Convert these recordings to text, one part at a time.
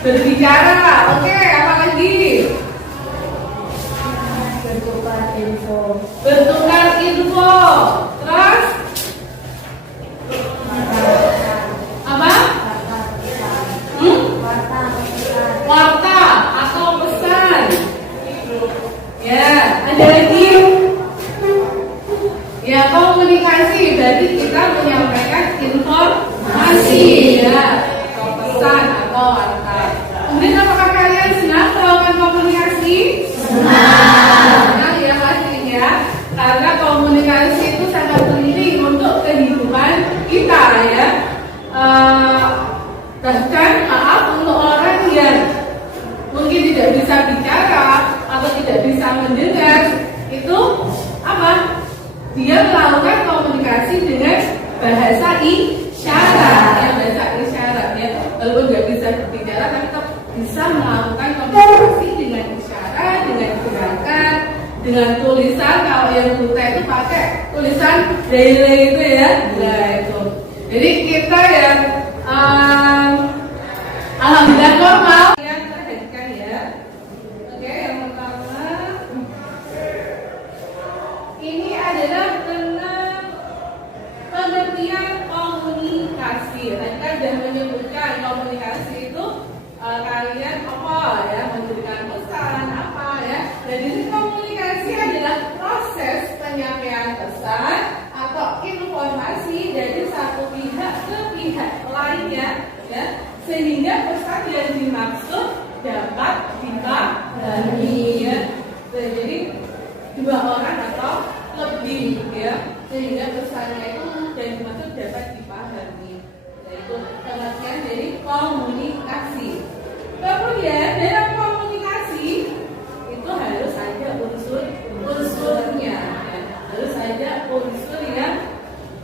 Berbicara. Oke, apa lagi? Bertukar info. Bertukar info. Terus apa? Warta atau pesan. Ya, ada lagi. Ya, komunikasi berarti kita menyampaikan informasi ya, atau pesan atau warta. Kemudian apakah kalian senang melakukan komunikasi? Senang ya pastinya, karena komunikasi itu sangat penting untuk kehidupan kita ya. Bahkan maaf untuk orang yang mungkin tidak bisa bicara atau tidak bisa mendengar, itu apa? Dia melakukan komunikasi dengan bahasa isyarat ya, bahasa isyarat ya. Walaupun nggak bisa berbicara, tapi tetap bisa melakukan komunikasi dengan isyarat, dengan gerakan, dengan tulisan. Kalau yang buta itu pakai tulisan braille itu ya. Nah itu. Jadi kita ya alhamdulillah normal. Kalian perhatikan ya. Oke, yang pertama ini adalah tentang pengertian komunikasi. Tadi kan sudah menyebutkan komunikasi itu kalian apa ya, memberikan pesan apa ya. Jadi komunikasi adalah proses penyampaian pesan atau informasi dari satu pihak ke pihak lainnya ya, sehingga pesan yang dimaksud dapat dipahami ya. Jadi dua orang atau lebih ya, sehingga pesannya itu dan dimaksud dapat dipahami. Yaitu pengertian dari komunikasi. Kemudian dalam komunikasi itu harus ada unsur-unsurnya ya. Harus ada unsur yang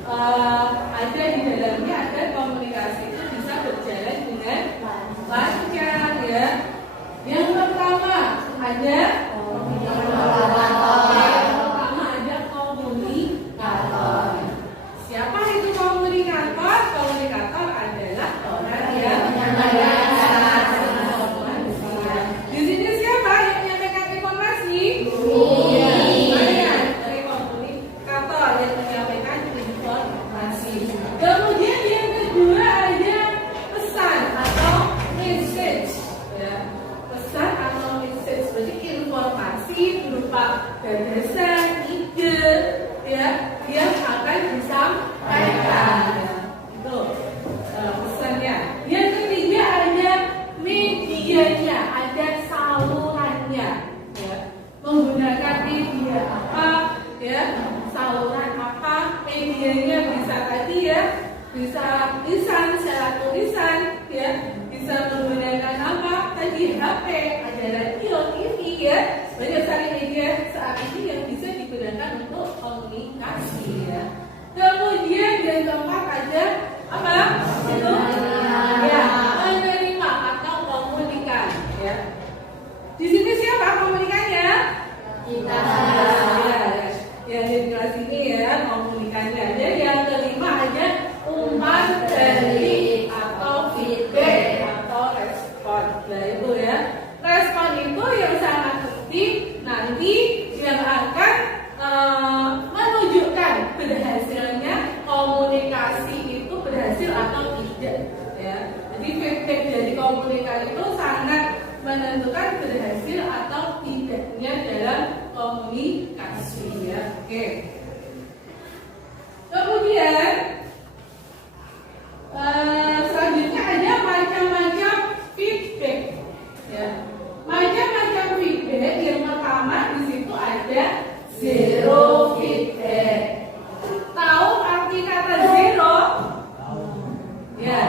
ada di dalamnya agar komunikasi itu bisa berjalan dengan lancar ya. Yang pertama ada komunikator. Siapa itu komunikator? Komunikator adalah orang yang menyampaikan informasi. Di sini siapa yang menyampaikan informasi? Dari komunikator yang menyampaikan informasi. Kemudian yang kedua ada pesan atau message. Ya. Pesan atau message berarti informasi berupa gagasan, ide, ya, yang akan disampaikan. Itu pesannya. Yang ketiga ada medianya, ada salurannya. Ya. Menggunakan media apa? Ya, saluran apa? Medianya bisa tadi ya, bisa lisan secara tulisan, ya, bisa menggunakan apa? Tadi HP, ada radio, TV ya. Banyak sekali media saat ini yang bisa digunakan untuk komunikasi ya. Kemudian yang keempat ada apa? Itu ya, menerima atau komunikan ya. Di sini siapa komunikannya? Kita. Ya, di kelas ini ya komunikannya. Dan yang kelima ada umpan balik atau feedback atau respon. Nah itu ya. Respon itu yang sangat penting nanti yang akan menunjukkan berhasilnya komunikasi itu berhasil atau tidak ya. Jadi feedback dari komunikasi itu sangat menentukan berhasil atau tidaknya dalam komunikasi ya. Oke. Kemudian selanjutnya ada macam-macam feedback ya. Macam-macam feedback. Yang pertama di situ ada zero feedback. Tahu arti kata zero? Ya,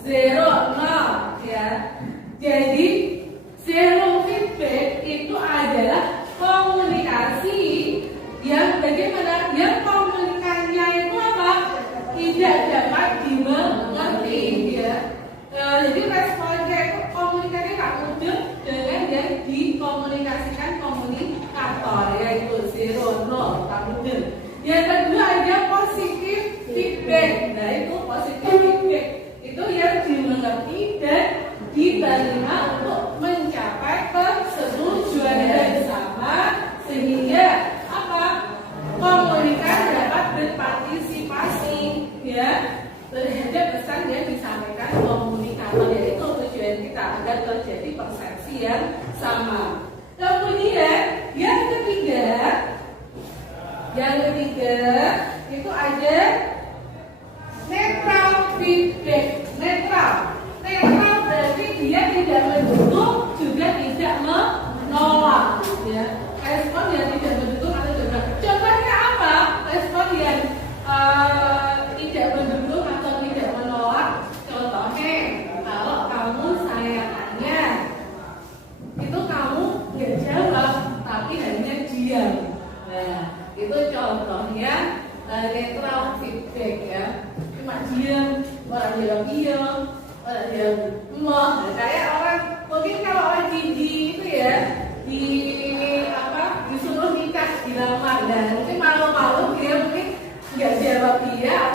zero, nol ya. Jadi zero feedback itu adalah komunikasi yang bagaimana kelima untuk mencapai persetujuan bersama sehingga apa? Komunitas dapat berpartisipasi ya terhadap pesan yang disampaikan komunikator, yaitu tujuan kita agar terjadi persepsi yang sama. Kemudian yang ketiga itu ada netral feedback. Netral berarti dia tidak mendukung juga tidak menolak ya. Respon yang tidak mendukung atau juga contohnya apa? Respon yang tidak mendukung atau tidak menolak, contohnya kalau kamu saya tanya itu kamu nggak jawab tapi hanya diam. Nah itu contohnya netral feedback ya, cuma diam, orang bilang iya, orang bilang emoh. Nah, kayak orang mungkin kalau orang di itu ya disuruh nikah dilamar dan mungkin malu-malu dia mungkin nggak jawab iya.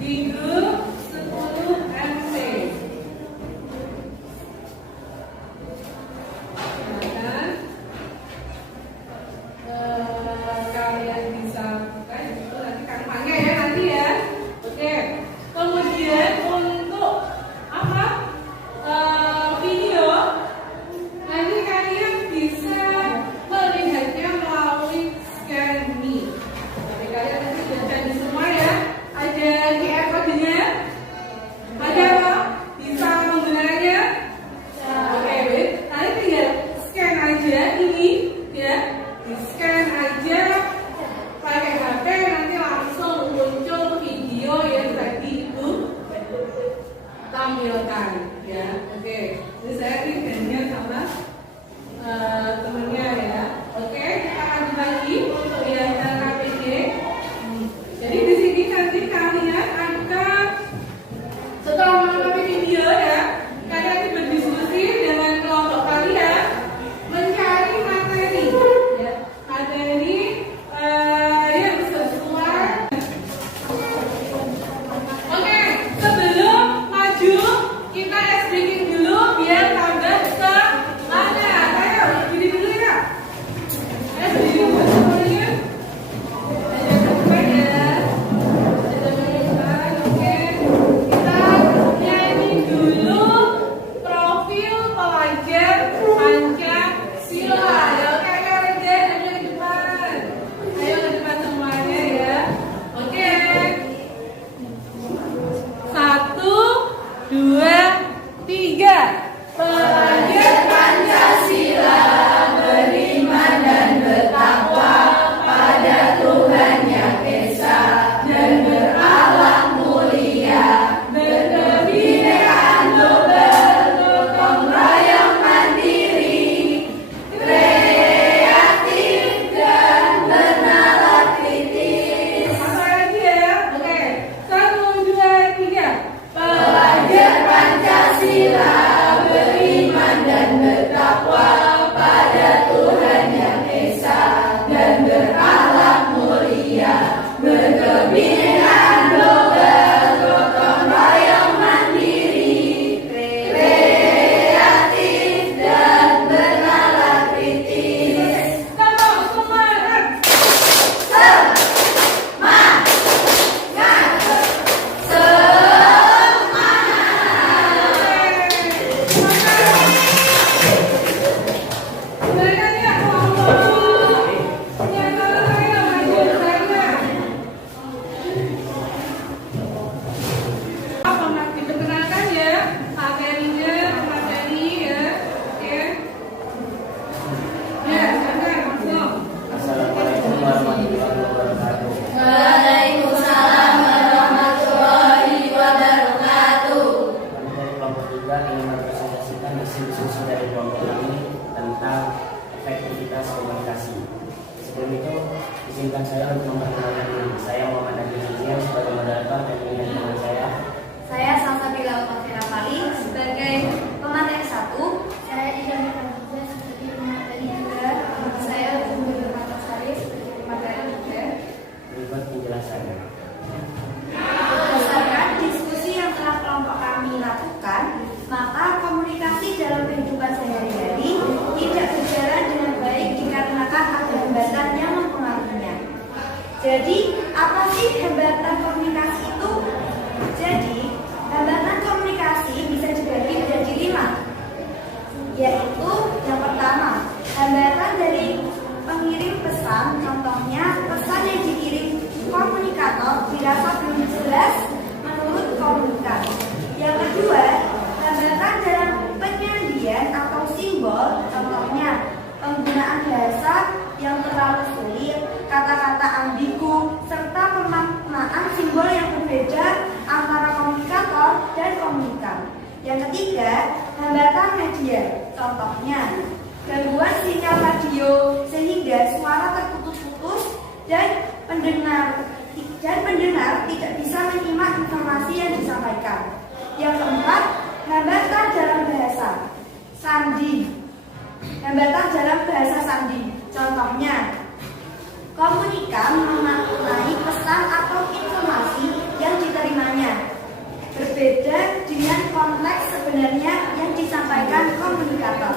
di grup 10 MC. Kalian bisa buka itu nanti kampanye ya nanti ya. Oke. Kemudian untuk apa? Video nanti kalian bisa melihatnya melalui Scan Me. Jadi kalian nanti sudah jadi semua ya. Ada QR code-nya? Ada apa? Bisa menggunakannya? Oke, nanti tinggal scan aja ini ya. Di scan aja pakai HP nanti langsung muncul video yang tadi Ibu tampilkan ya. Oke, ini saya tinggalnya sama temennya ya. Oke, kita lanjut lagi untuk yang KPG. Jadi di sini nanti kalian akan setelah menonton video ya, kalian berdiskusi dengan kelompok kalian mencari materi ya. Materi yang sesuai. Oke, sebelum maju kita explain dulu biar tambah semangat. Ayo, berdiri dulu ya. Berdiri dulu semuanya. Ada teman ya. Ada teman. Oke. Kita nyanyi dulu profil pelajar Pancasila. Ya, oke, ayo Reza, ayo ke depan. Ayo ke depan semuanya ya. Oke. 1, 2, 3. Pelajar Pancasila beriman dan bertakwa pada Tuhan Yang Esa dan berakhlak mulia, berkebinekaan global, gotong royong mandiri, kreatif dan bernalar kritis. Apa lagi ya? Oke, 1, 2, 3. Pelajar Pancasila beriman dan bertakwa pada Tuhan Yang Esa dan berakhlak mulia, berkebinekaan global, gotong royong mandiri, kreatif dan bernalar kritis. Sama semangat. Diperkenalkan ya materinya, materi ya. Oke. Ya, silakan langsung. Assalamualaikum warahmatullahi wabarakatuh. Waalaikumsalam warahmatullahi wabarakatuh. Kami dari kelompok 3 ingin mempresentasikan diskusi dari kelompok kami tentang efektivitas komunikasi. Sebelum itu, izinkan saya untuk memperkenalkan diri. Saya Muhammad Nabi Hizien sebagai moderator dan ini teman saya. Saya Salsabila Utafira Fali sebagai pemateri 1. Saya Idan Nurhaliza sebagai pemateri 2. Saya Umur Rahmat Sarif sebagai pemateri 3. Berikut penjelasannya. Berdasarkan diskusi yang telah kelompok kami lakukan, maka komunikasi dalam kehidupan sehari-hari tidak berjalan dengan baik dikarenakan ada hambatan yang mempengaruhinya. Jadi, apa sih hambatan komunikasi itu? Jadi, hambatan komunikasi bisa dibagi menjadi 5, yaitu yang pertama, hambatan dari pengirim pesan. Contohnya, pesan yang dikirim komunikator dirasa belum jelas menurut komunikan. Yang kedua, hambatan dalam penyajian atau simbol. Contohnya, penggunaan bahasa yang terlalu sulit, kata-kata ambigu, serta pemaknaan simbol yang berbeda antara komunikator dan komunikan. Yang ketiga, hambatan media. Contohnya, gangguan sinyal radio sehingga suara terputus-putus dan pendengar tidak bisa menyimak informasi yang disampaikan. Yang keempat, hambatan dalam bahasa sandi. Hambatan dalam bahasa sandi. Contohnya, komunikan memaknai pesan atau informasi yang diterimanya konteks sebenarnya yang disampaikan komunikator.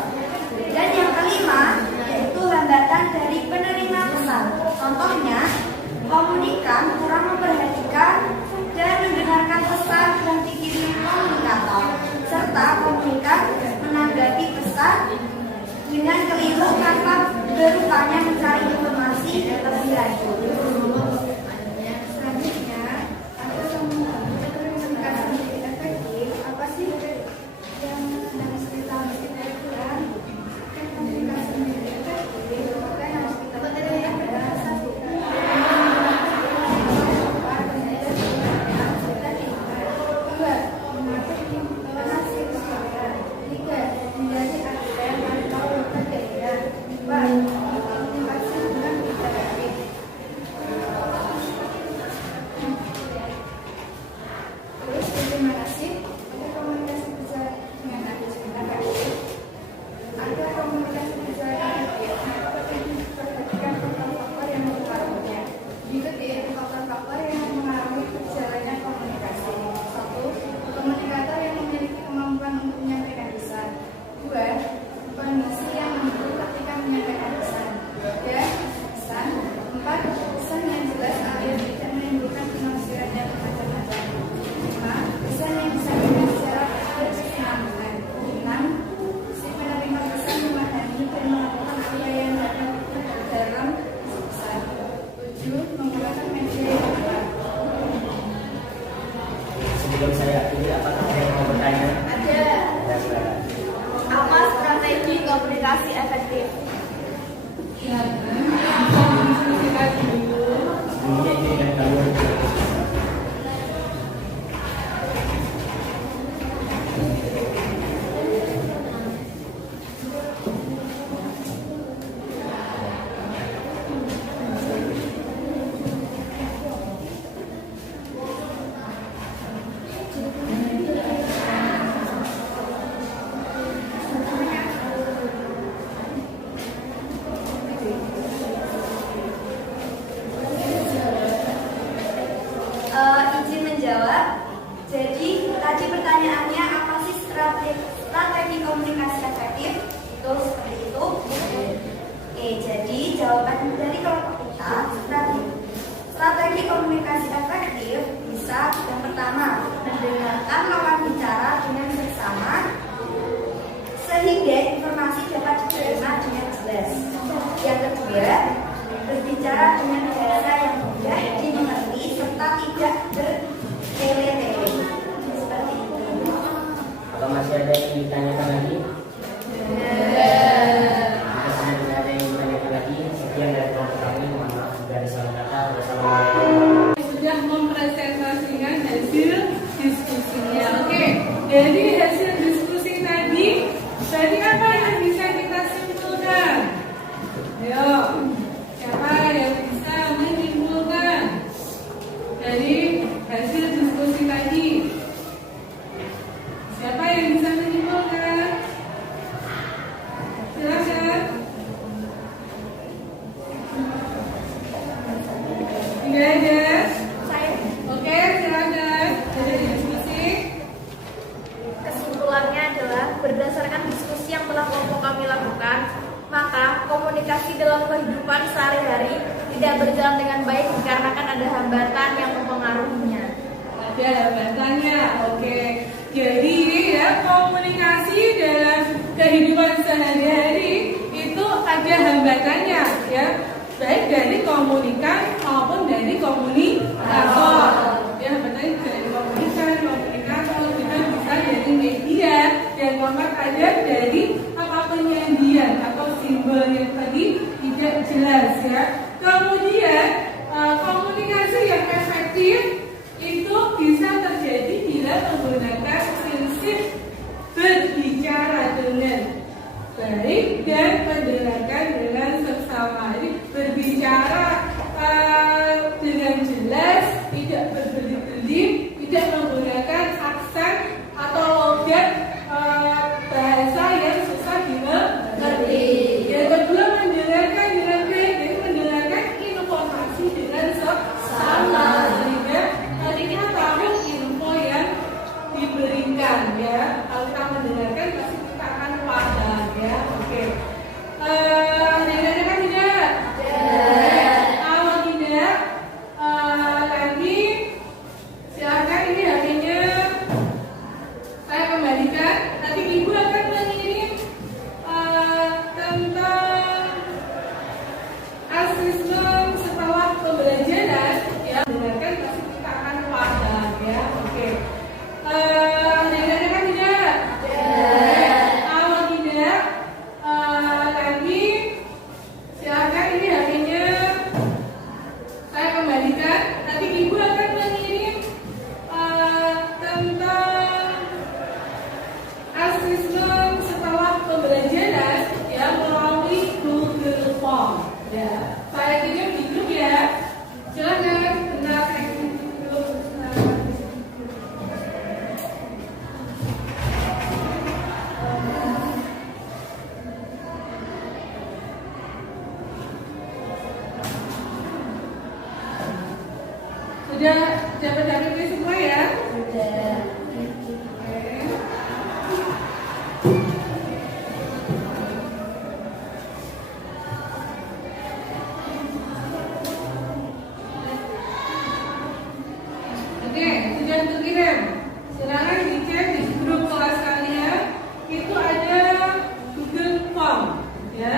Dan yang kelima, yaitu hambatan dari penerima pesan. Contohnya, komunikan kurang memperhatikan dan mendengarkan pesan yang dikirim komunikator, serta komunikan menanggapi pesan dengan keliru tanpa berupaya mencari informasi lebih lanjut. Selanjutnya, ada komunikasi efektif. Apa sih yang harus kita lakukan? Komunikasi efektif, maka yang harus kita lakukan adalah satu. Komunikator yang memiliki kemampuan untuk menyampaikan pesan. 2. Kondisi yang mendukung ketika menyampaikan pesan. 3. Pesan. 4. Pesan yang jelas alias tidak menimbulkan penafsiran yang bermacam-macam. 5. Pesan yang disampaikan secara berkesinambungan. 6. Si penerima pesan memahami dan melakukan apa yang dalam pesan. 7. Menggunakan media yang tepat. Sebelum saya akhiri, apakah ada yang mau bertanya? Ada. Silakan. Apa strategi komunikasi efektif? Ya, bisa diskusikan dulu. Ini kan kamu. Izin menjawab. Jadi tadi pertanyaannya apa sih strategi komunikasi efektif? Itu seperti itu. Jadi jawaban dari kelompok kita, strategi komunikasi efektif bisa yang pertama mendengarkan lawan bicara dengan seksama sehingga informasi dapat diterima dengan jelas. Yang kedua, berbicara dengan bahasa yang mudah dimengerti serta tidak bertele-tele. Seperti itu. Kalau masih ada yang ditanyakan lagi? Jika tidak ada yang ditanyakan lagi, sekian dari kelompok kami. Mohon maaf jika ada salah kata. Wassalamualaikum. Sudah mempresentasikan hasil diskusinya. Oke, jadi hasil diskusi tadi apa yang bisa kita simpulkan? Ayo, siapa yang bisa menyimpulkan dari hasil diskusi tadi? Siapa yang bisa menyimpulkan? Silakan. Tidak ada. Oke, silakan. Ada diskusi. Kesimpulannya adalah berdasarkan diskusi yang telah kelompok kami lakukan, maka komunikasi dalam kehidupan sehari-hari tidak berjalan dengan baik dikarenakan ada hambatan yang mempengaruhinya. Ada hambatannya. Oke. Jadi ya, komunikasi dalam kehidupan sehari-hari itu ada hambatannya ya. Baik dari komunikan maupun dari komunikator. Ya, hambatannya dari komunikator, kita bisa dari media dan kontak ada dari penyajian atau simbol yang tadi tidak jelas ya. Kemudian komunikasi yang efektif itu bisa terjadi bila menggunakan prinsip berbicara dengan baik dan mendengarkan dengan seksama. Jadi berbicara dengan jelas, tidak berbelit-belit, tidak menggunakan aksen atau logat bahasa yang susah dimengerti. Yang kedua, mendengarkan dengan baik, jadi mendengarkan informasi dengan seksama sehingga kita tahu info yang diberikan ya. pada pilih semua ya? Sudah. Oke, sudah terkirim. Silakan dicek di grup kelas kalian. Itu ada Google Form, ya.